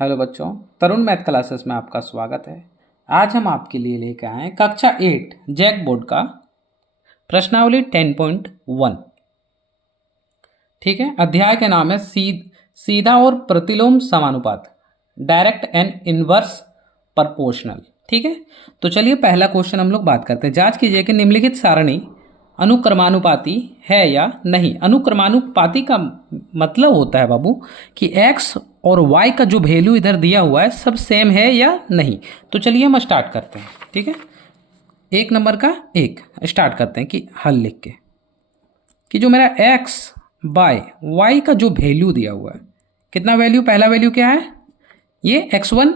Hello बच्चों, तरुण math classes में आपका स्वागत है। आज हम आपके लिए लेकर आए हैं कक्षा 8 जैक बोर्ड का प्रश्नावली 10.1। ठीक है, अध्याय के नाम है सीधा और प्रतिलोम समानुपात, डायरेक्ट एंड इनवर्स प्रपोर्शनल। ठीक है, तो चलिए पहला क्वेश्चन हम लोग बात करते हैं। जांच कीजिए कि निम्नलिखित सारणी अनुक्रमानुपाती है या नहीं। अनुक्रमानुपाती का मतलब होता है बाबू कि x और y का जो वैल्यू इधर दिया हुआ है सब सेम है या नहीं। तो चलिए हम स्टार्ट करते हैं। ठीक है, एक नंबर का एक स्टार्ट करते हैं कि हल लिख के कि जो मेरा x बाय y का जो वैल्यू दिया हुआ है, कितना वैल्यू, पहला वैल्यू क्या है, ये x1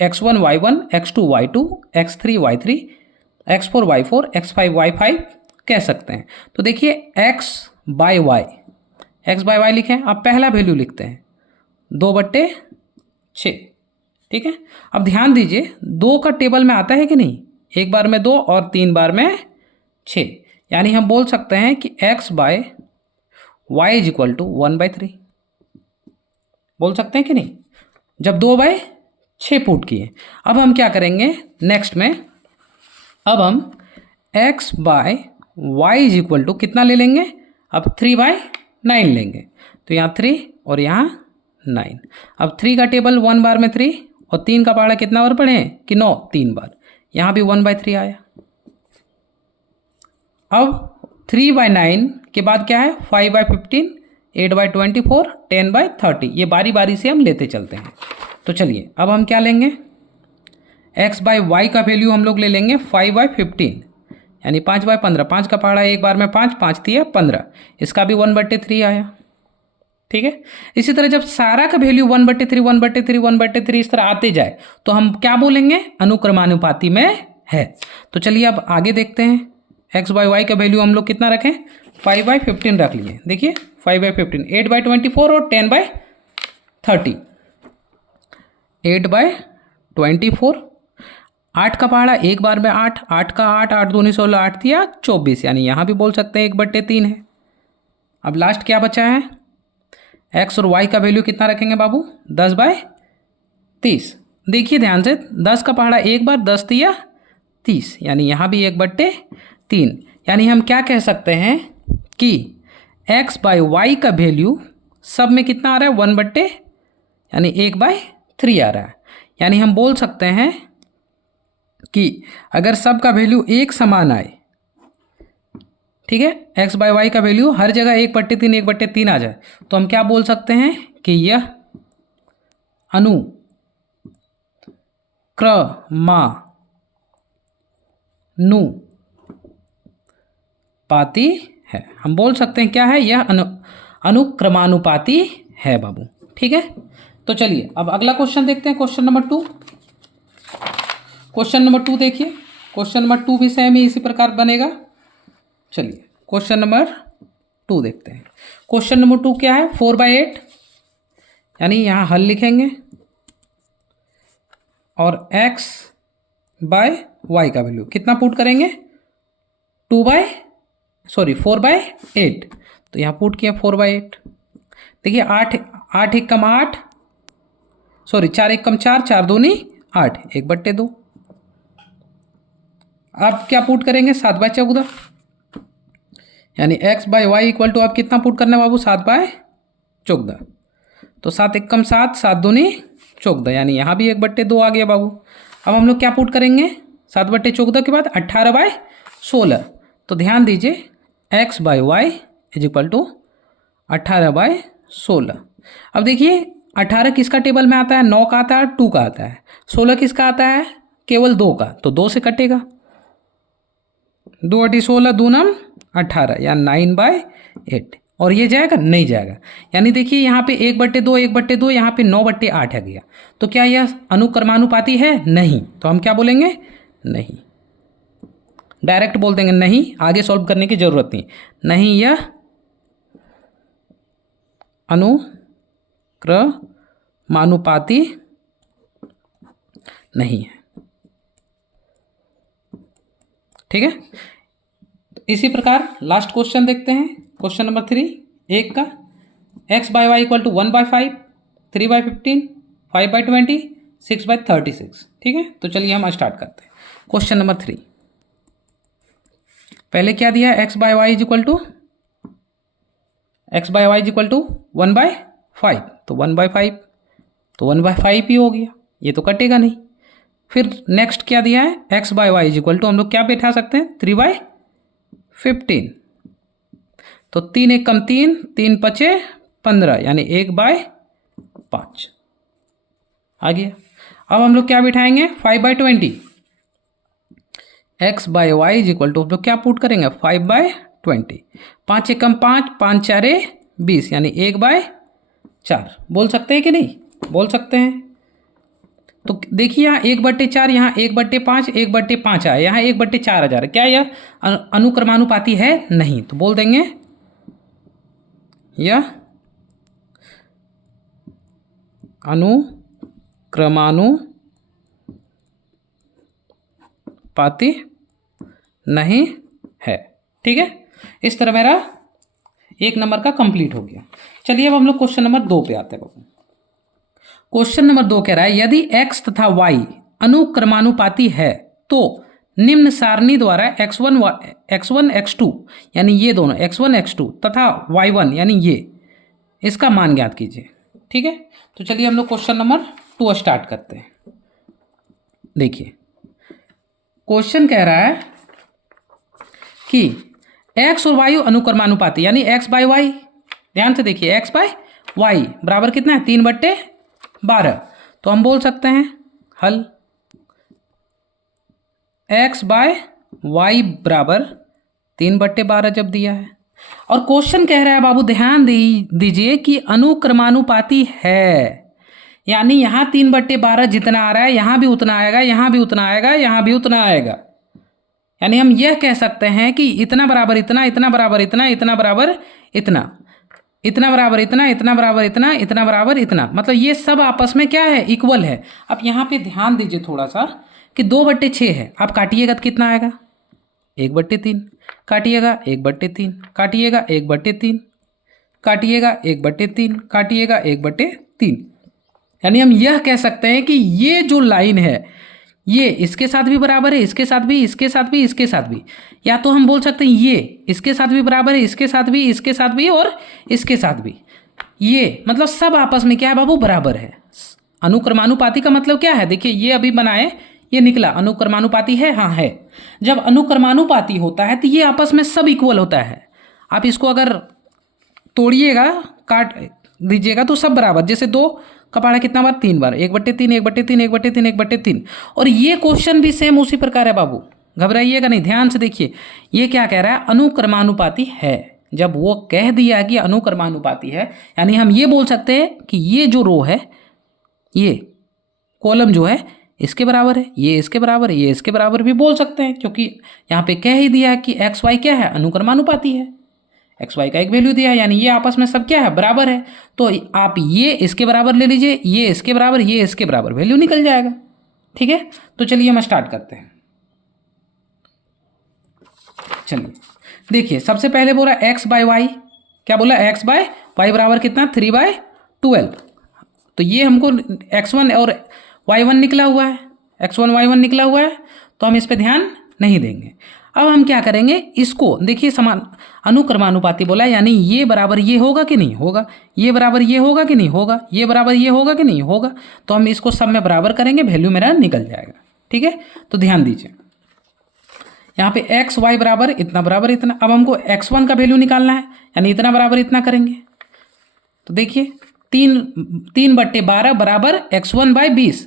x1 y1 x2 y2 x3 y3 x4 y4 x5 y5 कह सकते हैं। तो देखिए x बाय वाई लिखें। अब पहला वैल्यू लिखते हैं 2/6। ठीक है, अब ध्यान दीजिए 2 का टेबल में आता है कि नहीं, एक बार में 2 और 3 बार में 6, यानी हम बोल सकते हैं कि x by y is equal to 1/3। बोल सकते हैं कि नहीं, जब 2/6 पुट किए। अब हम क्या करेंगे नेक्स्ट में, अब हम x by y is equal to कितना ले लेंगे, अब 3/9 लेंगे। तो यहाँ 3 और यहाँ 9। अब 3 का टेबल 1 बार में 3 और 3 का पहाड़ा कितना बार पढ़े कि 9, 3 बार, यहाँ भी 1/3 आया। अब 3/9 के बाद क्या है, 5/15 8/24 10/30। ये बारी बारी से हम लेते चलते हैं। तो चलिए अब हम क्या लेंगे, x बाय वाई का वैल्यू हम लोग ले लेंगे 5/15, यानी 5/15। 5 का पहाड़ा एक बार में 5, 5 3 15, इसका भी 1/3 आया। ठीक है, इसी तरह जब सारा का वैल्यू 1/3 1/3 1/3 इस तरह आते जाए तो हम क्या बोलेंगे, अनुक्रमानुपाती में है। तो चलिए अब आगे देखते हैं, x बाय वाई का वैल्यू हम लोग कितना रखें, 5/15 रख लिए। देखिए 5/15 8/24 और 10/30। 8/24, 8 का पहाड़ा एक बार में 8, 8 का 8, 8 दूनी 16, 8 दिया 24, यानी यहाँ भी बोल सकते हैं 1/3 है। अब लास्ट क्या बचा है, x और y का वैल्यू कितना रखेंगे बाबू, 10/30। देखिए ध्यान से, 10 का पहाड़ा एक बार 10 दिया 30, यानी यहाँ भी 1/3। यानी हम क्या कह सकते हैं कि x बाय वाई का वैल्यू सब में कितना आ रहा है, 1/, यानी 1/3 आ रहा है। यानी हम बोल सकते हैं कि अगर सब का वैल्यू एक समान आए, ठीक है, x बाय वाई का वैल्यू हर जगह 1/3 1/3 आ जाए, तो हम क्या बोल सकते हैं कि यह अनुक्रमानुपाती है। हम बोल सकते हैं क्या है, यह अनुक्रमानुपाती है बाबू। ठीक है, तो चलिए अब अगला क्वेश्चन देखते हैं, क्वेश्चन नंबर 2। क्वेश्चन नंबर 2 देखिए, क्वेश्चन नंबर 2 भी सेम ही इसी प्रकार बनेगा। चलिए क्वेश्चन नंबर 2 देखते हैं। क्वेश्चन नंबर 2 क्या है, 4/8, यानी यहाँ हल लिखेंगे और x बाय वाई का वैल्यू कितना पुट करेंगे, 4/8। तो यहाँ पुट किया 4/8। देखिए 8 एक कम 8, सॉरी 4 एक कम 4, 4 दूनी 8, 1/2। अब क्या पुट करेंगे, 7/14, यानी x by y equal to आप कितना पुट करना है बाबू, 7/14। तो 7 एक कम 7, 7 दूनी 14, यानी यहाँ भी 1/2 आ गया बाबू। अब हम लोग क्या पुट करेंगे, 7/14 के बाद 18/16। तो ध्यान दीजिए x by y is equal to 18/16। अब देखिए 18 किसका टेबल में आता है, 9 का आता है, 2 का आता है। 16 किसका आता है, केवल 2 का, तो 2 से कटेगा। 2/16 दूनम 18, या 9/8। और ये जाएगा, नहीं जाएगा। यानी देखिए यहाँ पे 1/2 1/2, यहाँ पे 9/8 आ गया। तो क्या यह अनुक्रमानुपाती है, नहीं। तो हम क्या बोलेंगे, नहीं, डायरेक्ट बोल देंगे नहीं, आगे सॉल्व करने की जरूरत नहीं, यह अनुक्रमानुपाती नहीं है। ठीक है, इसी प्रकार लास्ट क्वेश्चन देखते हैं, क्वेश्चन नंबर 3 एक का, x by y equal to 1/5 3/15 5/20, 6/36। ठीक है, तो चलिए हम स्टार्ट करते हैं। क्वेश्चन नंबर 3, पहले क्या दिया है, x/y इज इक्वल टू 1/5, तो 1/5 तो 1/5 ही हो गया, ये तो कटेगा नहीं। फिर नेक्स्ट क्या दिया है, x/y इज इक्वल टू, हम लोग क्या बैठा सकते हैं, 3/15, तो 3 एक कम 3, 3 पचे 15, यानी 1/5 आ गया। अब हम लोग क्या बिठाएंगे, 5/20, x/y इज इक्वल टू, हम लोग क्या पुट करेंगे, 5/20, 5 एक कम 5, 5 4 20, यानी 1/4। बोल सकते हैं कि नहीं, बोल सकते हैं। तो देखिए यहाँ 1/4, यहाँ 1/5, 1/5 आया, यहाँ 1/4 आ जा रहा है, क्या यह अनुक्रमानुपाती है, नहीं, तो बोल देंगे यह अनुक्रमानुपाती नहीं है। ठीक है, इस तरह मेरा 1 नंबर का कंप्लीट हो गया। चलिए अब हम लोग क्वेश्चन नंबर 2 पे आते हैं बाबू। क्वेश्चन नंबर 2 कह रहा है, यदि x तथा y अनुक्रमानुपाती है तो निम्न सारणी द्वारा x1 x2 यानी ये दोनों x1 x2 तथा y1 यानी ये, इसका मान ज्ञात कीजिए। ठीक है, तो चलिए हम लोग क्वेश्चन नंबर 2 स्टार्ट करते हैं। देखिए क्वेश्चन कह रहा है कि x और y अनुक्रमानुपाती यानी x/y, ध्यान से देखिए, x/y बराबर कितना है, 3/12। तो हम बोल सकते हैं हल x/y बराबर 3/12 जब दिया है, और क्वेश्चन कह रहा है बाबू ध्यान दीजिए कि अनुक्रमानुपाती है, यानी यहाँ 3/12 जितना आ रहा है यहाँ भी उतना आएगा, यहाँ भी उतना आएगा, यहाँ भी उतना आएगा। यानी हम यह कह सकते हैं कि इतना बराबर इतना, इतना बराबर इतना, इतना बराबर इतना, इतना बराबर इतना, इतना बराबर इतना, इतना बराबर इतना, मतलब ये सब आपस में क्या है, इक्वल है। अब यहाँ पे ध्यान दीजिए थोड़ा सा कि 2/6 है, आप काटिएगा तो कितना आएगा, 1/3, काटिएगा 1/3, काटिएगा 1/3, काटिएगा 1/3, काटिएगा 1/3, यानी हम यह कह सकते हैं कि ये जो लाइन है ये इसके साथ भी बराबर है, इसके साथ भी, इसके साथ भी, इसके साथ भी, या तो हम बोल सकते हैं ये इसके साथ भी बराबर है, इसके साथ भी, इसके साथ भी और इसके साथ भी, ये मतलब सब आपस में क्या है बाबू, बराबर है। अनुक्रमानुपाती का मतलब क्या है, देखिए ये अभी बनाए, ये निकला अनुक्रमानुपाती है, हाँ है। जब अनुक्रमानुपाती होता है तो ये आपस में सब इक्वल होता है। आप इसको अगर तोड़िएगा, काट दीजिएगा तो सब बराबर, जैसे 2 का पहाड़ा कितना बार, 3 बार, 1/3, 1/3, 1/3, 1/3। और ये क्वेश्चन भी सेम उसी प्रकार है बाबू, घबराइएगा नहीं, ध्यान से देखिए। ये क्या कह रहा है, अनुक्रमानुपाती है। जब वो कह दिया कि अनुक्रमानुपाती है, यानी हम ये बोल सकते हैं कि ये जो रो है, ये कॉलम जो है इसके बराबर है, ये इसके बराबर है, ये इसके बराबर भी बोल सकते हैं, क्योंकि यहाँ पे कह ही दिया है कि XY क्या है, अनुक्रमानुपाती है। XY का एक वैल्यू दिया है, यानी ये आपस में सब क्या है, बराबर है। तो आप ये इसके बराबर ले लीजिए, ये इसके बराबर, ये इसके बराबर, वैल्यू निकल जाएगा। ठीक है, तो चलिए हम स्टार्ट करते हैं। चलिए देखिए, सबसे पहले बोला x/y, क्या बोला, x/y बराबर कितना, 3/12। तो ये हमको x1 और y1 निकला हुआ है, x1 y1 निकला हुआ है, तो हम इस पर ध्यान नहीं देंगे। अब हम क्या करेंगे, इसको देखिए, समान अनुक्रमानुपाती बोला, यानी ये बराबर ये होगा कि नहीं होगा, ये बराबर ये होगा कि नहीं होगा, ये बराबर ये होगा कि नहीं होगा, तो हम इसको सब में बराबर करेंगे, वैल्यू मेरा निकल जाएगा। ठीक है, तो ध्यान दीजिए, यहाँ पे XY बराबर इतना बराबर इतना। अब हमको x1 का वैल्यू निकालना है, यानी इतना बराबर इतना करेंगे। तो देखिए 3/12 बराबर x1/20,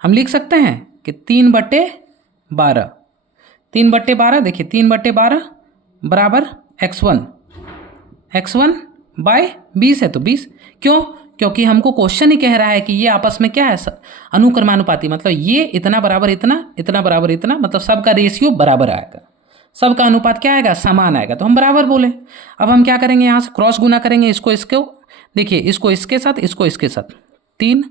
हम लिख सकते हैं कि 3/12, 3/12, देखिए 3/12 बराबर x1/20 है, तो 20। क्यों, क्योंकि हमको क्वेश्चन ही कह रहा है कि ये आपस में क्या है, अनुक्रमानुपाती, मतलब ये इतना बराबर इतना, इतना बराबर इतना, मतलब सबका रेशियो बराबर आएगा, सबका अनुपात क्या आएगा, समान आएगा, तो हम बराबर बोले। अब हम क्या करेंगे, यहाँ से क्रॉस गुना करेंगे, इसको इसको, देखिए इसको इसके साथ, इसको इसके साथ, 3।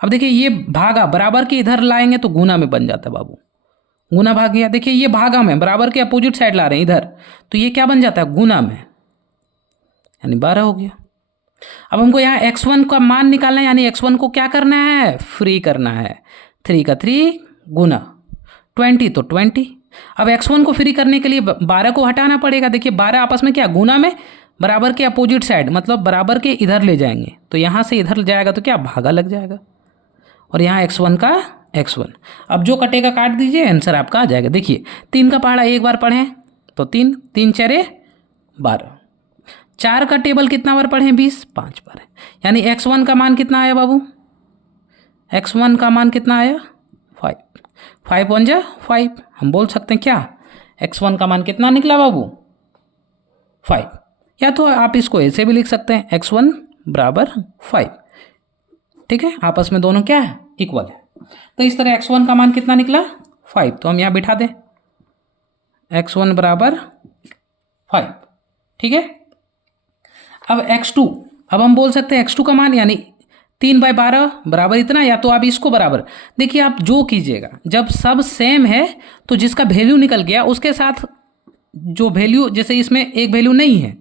अब देखिए ये भागा बराबर के इधर लाएंगे तो गुना में बन जाता है बाबू, गुना भाग गया। देखिए ये भागा में, बराबर के अपोजिट साइड ला रहे हैं इधर, तो ये क्या बन जाता है, गुना में, यानी 12 हो गया। अब हमको यहाँ x1 का मान निकालना है, यानी x1 को क्या करना है, फ्री करना है। 3 का 3 गुना 20 तो 20। अब x1 को फ्री करने के लिए 12 को हटाना पड़ेगा। देखिए 12 आपस में क्या गुना में बराबर के अपोजिट साइड, मतलब बराबर के इधर ले जाएंगे, तो यहाँ से इधर जाएगा तो क्या भागा लग जाएगा, और यहाँ x1 का x1। अब जो कटेगा काट दीजिए, आंसर आपका आ जाएगा। देखिए 3 का पहाड़ा एक बार पढ़ें तो 3, 3 चरे 12। 4 का टेबल कितना बार पढ़ें, 20, 5 बार। यानी x1 का मान कितना आया बाबू, x1 का मान कितना आया, 5। 5 1 जा 5, हम बोल सकते हैं क्या, x1 का मान कितना निकला बाबू, 5। या तो आप इसको ऐसे भी लिख सकते हैं, x1 बराबर 5। ठीक है, आपस में दोनों क्या है, इक्वल है। तो इस तरह x1 का मान कितना निकला, 5। तो हम यहाँ बिठा दें x1 बराबर 5। ठीक है, अब x2, अब हम बोल सकते हैं x2 का मान, यानी 3/12 बराबर इतना, या तो आप इसको बराबर, देखिए आप जो कीजिएगा, जब सब सेम है तो जिसका वैल्यू निकल गया उसके साथ जो वैल्यू, जैसे इसमें एक वैल्यू नहीं है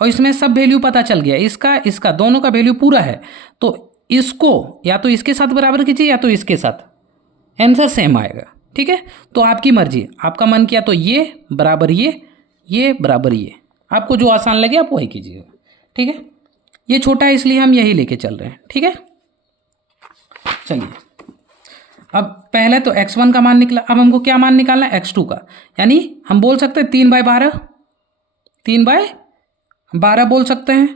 और इसमें सब वैल्यू पता चल गया, इसका दोनों का वैल्यू पूरा है, तो इसको या तो इसके साथ बराबर कीजिए या तो इसके साथ, आंसर सेम आएगा। ठीक है, तो आपकी मर्जी, आपका मन किया तो ये बराबर ये बराबर ये, आपको जो आसान लगे आप वही कीजिएगा। ठीक है, ये छोटा है इसलिए हम यही लेके चल रहे हैं। ठीक है, चलिए अब पहले तो x1 का मान निकला, अब हमको क्या मान निकालना है, x2 का, यानी हम बोल सकते हैं 3/12, 3/12 बोल सकते हैं।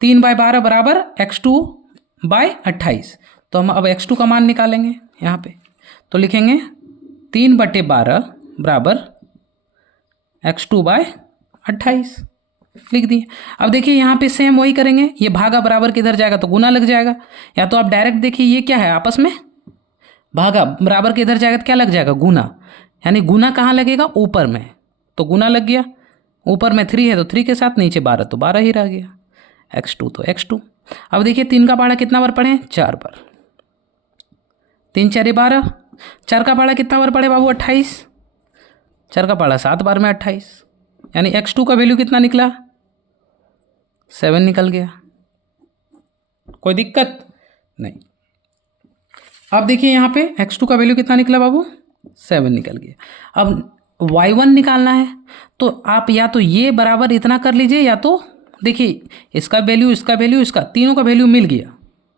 3/12 बराबर x2/28। तो हम अब x2 का मान निकालेंगे यहाँ पे, तो लिखेंगे 3/12 बराबर x2/28 लिख दिए। अब देखिए यहाँ पे सेम वही करेंगे, ये भागा बराबर किधर जाएगा तो गुना लग जाएगा, या तो आप डायरेक्ट देखिए ये क्या है आपस में, भागा बराबर के इधर जाएगा तो क्या लग जाएगा, गुना। यानी गुना कहाँ लगेगा, ऊपर में, तो गुना लग गया। ऊपर में 3 है तो 3 के साथ, नीचे 12 तो 12 ही रह गया, x2 तो x2। अब देखिए 3 का पहाड़ा कितना बार पढ़े, 4 बार। 3 4 12। 4 का पहाड़ा कितना बार पढ़े बाबू, 28। 4 का पहाड़ा 7 बार में 28, यानी x2 का वैल्यू कितना निकला, 7 निकल गया। कोई दिक्कत नहीं। अब देखिए यहाँ पे x2 का वैल्यू कितना निकला बाबू, 7 निकल गया। अब y1 निकालना है, तो आप या तो ये बराबर इतना कर लीजिए, या तो देखिए इसका वैल्यू इसका तीनों का वैल्यू मिल गया।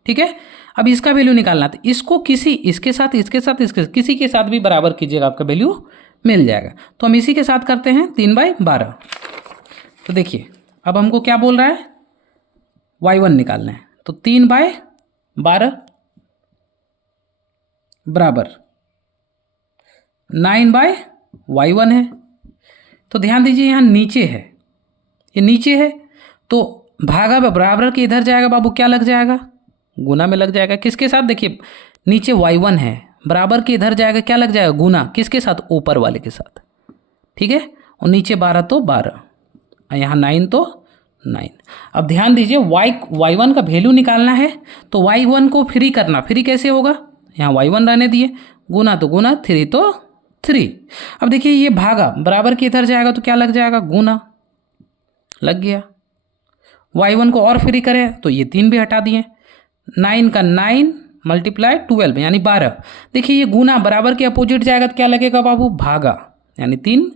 ठीक है, अब इसका वैल्यू निकालना, तो इसको इसके साथ किसी के साथ भी बराबर कीजिएगा, आपका वैल्यू मिल जाएगा। तो हम इसी के साथ करते हैं 3/12। तो देखिए अब हमको क्या बोल रहा है, y1 निकालना है, तो 3/12 बराबर 9/y1 है। तो ध्यान दीजिए यहाँ नीचे है, ये नीचे है, तो भागा बराबर के इधर जाएगा बाबू, क्या लग जाएगा, गुना में लग जाएगा। किसके साथ, देखिए नीचे y1 है, बराबर के इधर जाएगा, क्या लग जाएगा, गुना। किसके साथ, ऊपर वाले के साथ। ठीक है, और नीचे 12 तो 12, यहाँ 9 तो 9। अब ध्यान दीजिए y1 का वैल्यू निकालना है, तो y1 को फ्री करना, फ्री कैसे होगा, यहाँ y1 रहने दिए, गुना तो गुना, 3 तो 3। अब देखिए ये भागा बराबर के इधर जाएगा तो क्या लग जाएगा, गुना लग गया। y1 को और फ्री करें तो ये 3 भी हटा दिए, 9 का 9 मल्टीप्लाई 12 यानी 12। देखिए ये गुना बराबर के अपोजिट जाएगा तो क्या लगेगा बाबू, भागा, यानी 3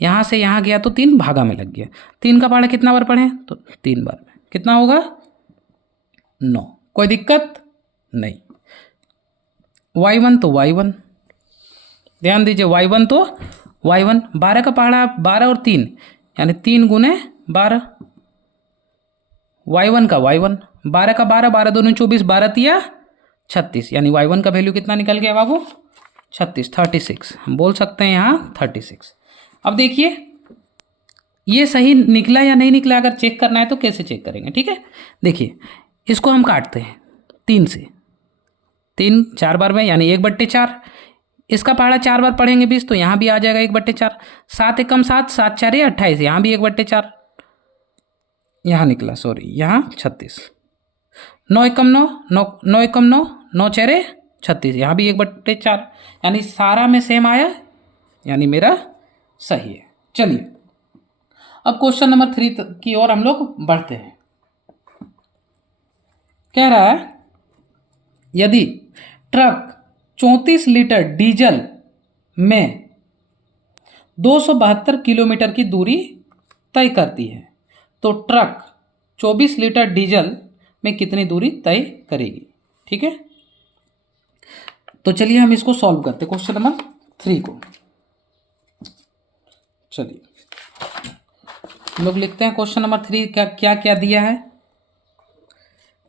यहाँ से यहाँ गया तो 3 भागा में लग गया। 3 का पहाड़ा कितना बार पढ़ें, तो 3 बार में, कितना होगा, 9। कोई दिक्कत नहीं। y1 तो y1, ध्यान दीजिए y1 तो y1, 12 का पहाड़ा 12 और 3 यानी 3 गुने 12, y1 का y1, 12 का 12, 12 दूनी 24, 12 तिया 36, यानी y1 का वैल्यू कितना निकल गया बाबू, 36 हम बोल सकते हैं यहाँ 36। अब देखिए ये सही निकला या नहीं निकला, अगर चेक करना है तो कैसे चेक करेंगे। ठीक है, देखिए इसको हम काटते हैं 3 से, 3 4 बार में, यानी 1/4। इसका पहाड़ा 4 बार पढ़ेंगे 20, तो यहाँ भी आ जाएगा 1/4। 7 एकम 7, 7 4 28, यहाँ भी 1/4, यहाँ निकला, सॉरी यहाँ 36। 9 एकम 9, 9 एकम 9, 9 4 36, यहाँ भी 1/4, यानी सारा में सेम आया, यानी मेरा सही है। चलिए अब क्वेश्चन नंबर 3 की ओर हम लोग बढ़ते हैं। कह रहा है यदि ट्रक 34 लीटर डीजल में 272 किलोमीटर की दूरी तय करती है तो ट्रक 24 लीटर डीजल में कितनी दूरी तय करेगी। ठीक है, तो चलिए हम इसको सॉल्व करते हैं क्वेश्चन नंबर 3 को। चलिए हम लोग लिखते हैं क्वेश्चन नंबर 3 का क्या क्या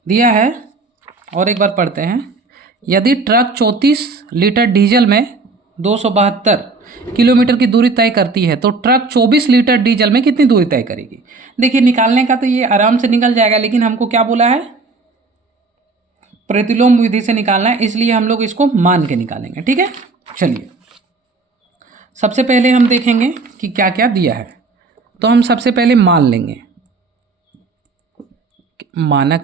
दिया है और एक बार पढ़ते हैं। यदि ट्रक 34 लीटर डीजल में 272 किलोमीटर की दूरी तय करती है तो ट्रक 24 लीटर डीजल में कितनी दूरी तय करेगी। देखिए निकालने का तो ये आराम से निकल जाएगा, लेकिन हमको क्या बोला है, प्रतिलोम विधि से निकालना है, इसलिए हम लोग इसको मान के निकालेंगे। ठीक है, चलिए सबसे पहले हम देखेंगे कि क्या क्या दिया है। तो हम सबसे पहले मान लेंगे, माना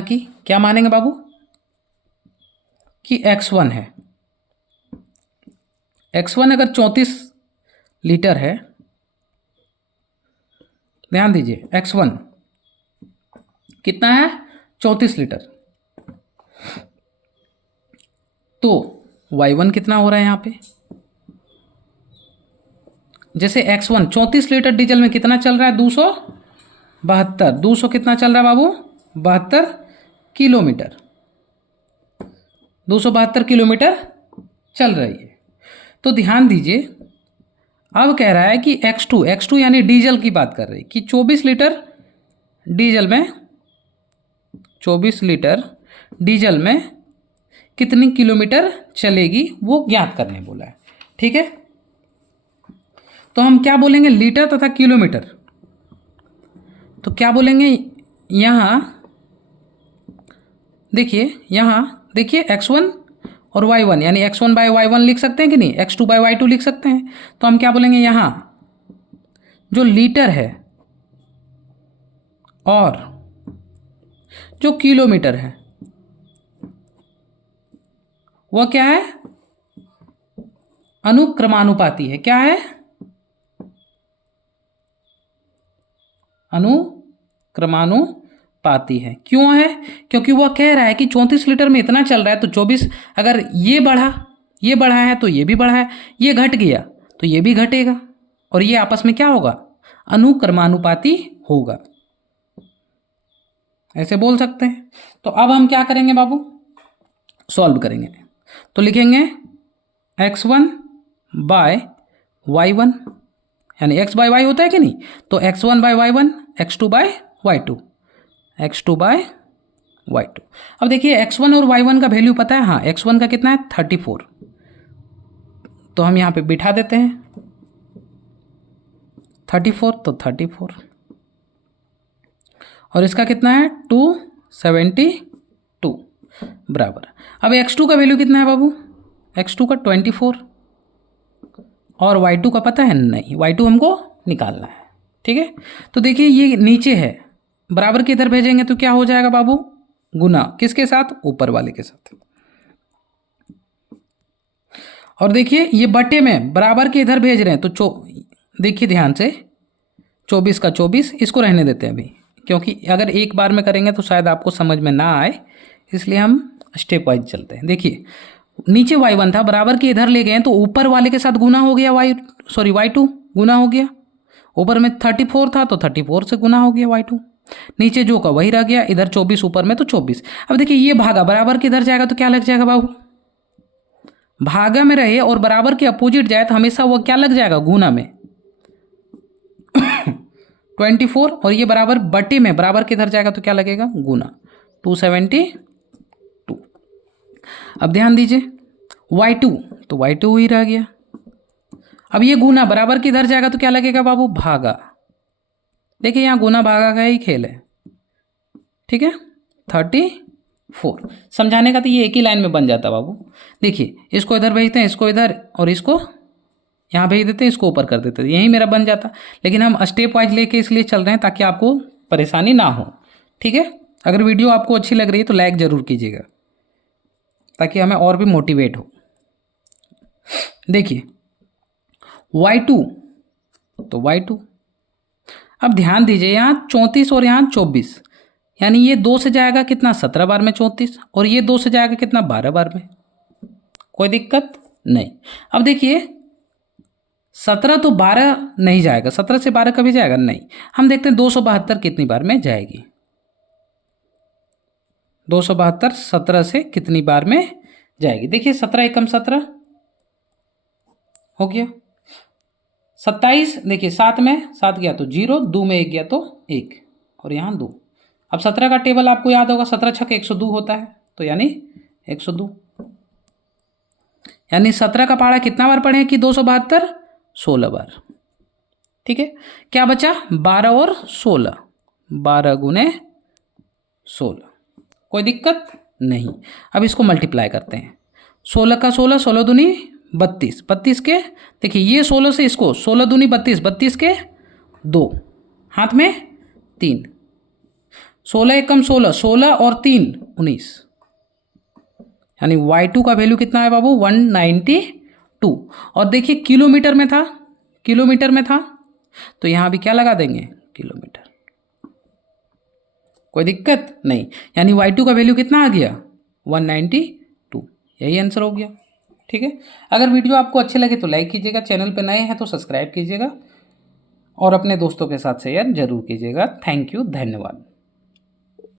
कि क्या मानेंगे बाबू कि x1 है। x1 अगर 34 लीटर है, ध्यान दीजिए x1 कितना है 34 लीटर, तो y1 कितना हो रहा है यहाँ पे। जैसे x1 34 लीटर डीजल में कितना चल रहा है 272, 200 कितना चल रहा है बाबू 72 किलोमीटर, 272 किलोमीटर चल रही है। तो ध्यान दीजिए अब कह रहा है कि x2 यानी डीजल की बात कर रही है कि 24 लीटर डीजल में कितनी किलोमीटर चलेगी वो ज्ञात करने बोला है। ठीक है, तो हम क्या बोलेंगे लीटर तथा किलोमीटर। तो क्या बोलेंगे यहाँ देखिए x1 और y1 यानी x1 बाय y1 लिख सकते हैं कि नहीं, x2 बाय y2 लिख सकते हैं। तो हम क्या बोलेंगे यहाँ जो लीटर है और जो किलोमीटर है वह क्या है अनुक्रमानुपाती है। क्या है अनुक्रमानुपाती है। क्यों है, क्योंकि वह कह रहा है कि 34 लीटर में इतना चल रहा है तो 24 अगर ये बढ़ा है तो ये भी बढ़ा है, ये घट गया तो ये भी घटेगा और ये आपस में क्या होगा अनुक्रमानुपाती होगा, ऐसे बोल सकते हैं। तो अब हम क्या करेंगे बाबू सॉल्व करेंगे। तो लिखेंगे x1 बाय y1 यानी x बाय y होता है कि नहीं, तो x1 bye y1 x2 bye y2 अब देखिए x1 और y1 का वैल्यू पता है, हाँ x1 का कितना है 34, तो हम यहाँ पे बिठा देते हैं 34, तो 34 और इसका कितना है 272 बराबर। अब x2 का वैल्यू कितना है बाबू, x2 का 24 और y2 का पता है नहीं, y2 हमको निकालना है। ठीक है, तो देखिए ये नीचे है, बराबर के इधर भेजेंगे तो क्या हो जाएगा बाबू गुना, किसके साथ ऊपर वाले के साथ। और देखिए ये बटे में बराबर के इधर भेज रहे हैं तो देखिए ध्यान से 24 का 24 इसको रहने देते हैं अभी, क्योंकि अगर एक बार में करेंगे तो शायद आपको समझ में ना आए, इसलिए हम स्टेप वाइज चलते हैं। देखिए नीचे y1 था, बराबर के इधर ले गए तो ऊपर वाले के साथ गुना हो गया y2 गुना हो गया, ऊपर में 34 था तो 34 से गुना हो गया y2, नीचे जो का वही रह गया, इधर 24 ऊपर में तो 24। अब देखिए ये भागा बराबर के इधर जाएगा तो क्या लग जाएगा बाबू, भागा में रहे और बराबर के अपोजिट जाए तो हमेशा वो क्या लग जाएगा गुना में 24, और ये बराबर बटे में बराबर के इधर जाएगा तो क्या लगेगा गुना 272। अब ध्यान दीजिए y2 तो y2 ही रह गया, अब ये गुना बराबर के इधर जाएगा तो क्या लगेगा बाबू भागा, देखिए यहाँ गुना भागा का ही खेल है। ठीक है 34, समझाने का तो ये एक ही लाइन में बन जाता बाबू। देखिए इसको इधर भेजते हैं, इसको इधर और इसको यहाँ भेज देते हैं, इसको ऊपर कर देते हैं, यही मेरा बन जाता। लेकिन हम स्टेप वाइज लेके इसलिए चल रहे हैं ताकि आपको परेशानी ना हो। ठीक है, अगर वीडियो आपको अच्छी लग रही है तो लाइक ज़रूर कीजिएगा ताकि हमें और भी मोटिवेट हो। देखिए y2, तो y2। अब ध्यान दीजिए यहाँ 34 और यहाँ 24, यानी ये 2 से जाएगा कितना 17 बार में 34, और ये 2 से जाएगा कितना 12 बार में। कोई दिक्कत नहीं। अब देखिए 17 तो 12 नहीं जाएगा, 17 से 12 कभी जाएगा नहीं। हम देखते हैं 272 कितनी बार में जाएगी। 272 17 से कितनी बार में जाएगी। देखिए 17 एकम 17 हो गया। 27 देखिए 7 में 7 गया तो 0, 2 में 1 गया तो 1, और यहाँ 2। अब 17 का टेबल आपको याद होगा, 17 छक 102 होता है, तो यानी 102, यानी 17 का पहाड़ा कितना बार पढ़े कि 272, 16 बार। ठीक है, क्या बचा 12 और 16, 12 गुने 16। कोई दिक्कत नहीं। अब इसको मल्टीप्लाई करते हैं। 16 का 16, 16 दूनी 32, 32 के देखिए ये 16 से इसको 16 दूनी 32, 32 के 2, हाथ में 3, 16 एकम 16, 16 और 3 19, यानी y2 का वैल्यू कितना है बाबू 192। और देखिए किलोमीटर में था, किलोमीटर में था, तो यहाँ भी क्या लगा देंगे किलोमीटर। कोई दिक्कत नहीं, यानी y2 का वैल्यू कितना आ गया 192। यही आंसर हो गया। ठीक है, अगर वीडियो आपको अच्छे लगे तो लाइक कीजिएगा, चैनल पे नए हैं तो सब्सक्राइब कीजिएगा, और अपने दोस्तों के साथ शेयर जरूर कीजिएगा। थैंक यू, धन्यवाद।